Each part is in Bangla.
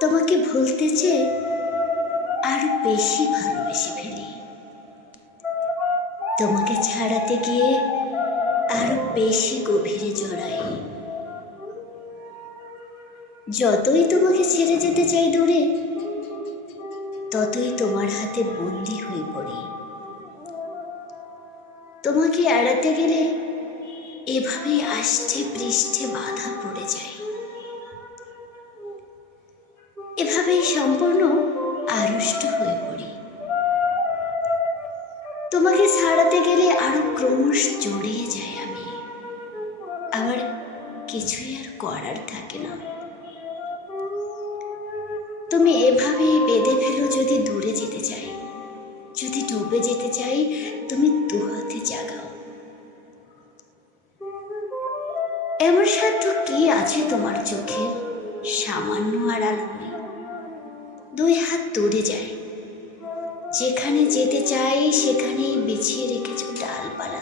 তোমাকে ভুলতে চেয়ে আরো বেশি ভালোবেসে ফেলি। তোমাকে ছাড়াতে গিয়ে আরো বেশি গভীরে জড়াই। যতই তোমাকে ছেড়ে যেতে চাই দূরে, ততই তোমার হাতে বন্দি হয়ে পড়ি। তোমাকে এড়াতে গেলে এভাবেই আষ্টে পৃষ্ঠে বাধা পড়ে যায়। এভাবেই সম্পূর্ণ আড়ষ্ট হয়ে পড়ি। তোমাকে ছাড়াতে গেলে আরো ক্রমশ জড়িয়ে যাই আমি। আবার কিছুই আর করার থাকে না। তুমি এভাবেই বেঁধে ফেলো যদি দূরে যেতে চাই, যদি ডুবে যেতে চাই তুমি দুহাতে জাগাও। এমন সাধ্য কি আছে তোমার চোখে? সামান্য আড়াল হয়ে দুই হাত দূরে যায়। যেখানে যেতে চাই সেখানেই বিছিয়ে রেখেছ ডালপালা।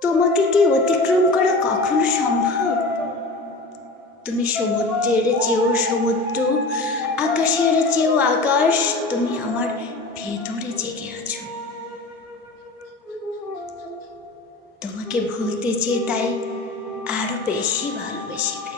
তোমাকে কি অতিক্রম করা কখনো সম্ভব? তুমি সমুদ্রের চেয়েও সমুদ্র, আকাশের চেয়েও আকাশ, তুমি আমার ভেতরে জেগে আছো। তোমাকে ভুলতে চেয়ে তাই আরো বেশি ভালোবেসে ফেলি।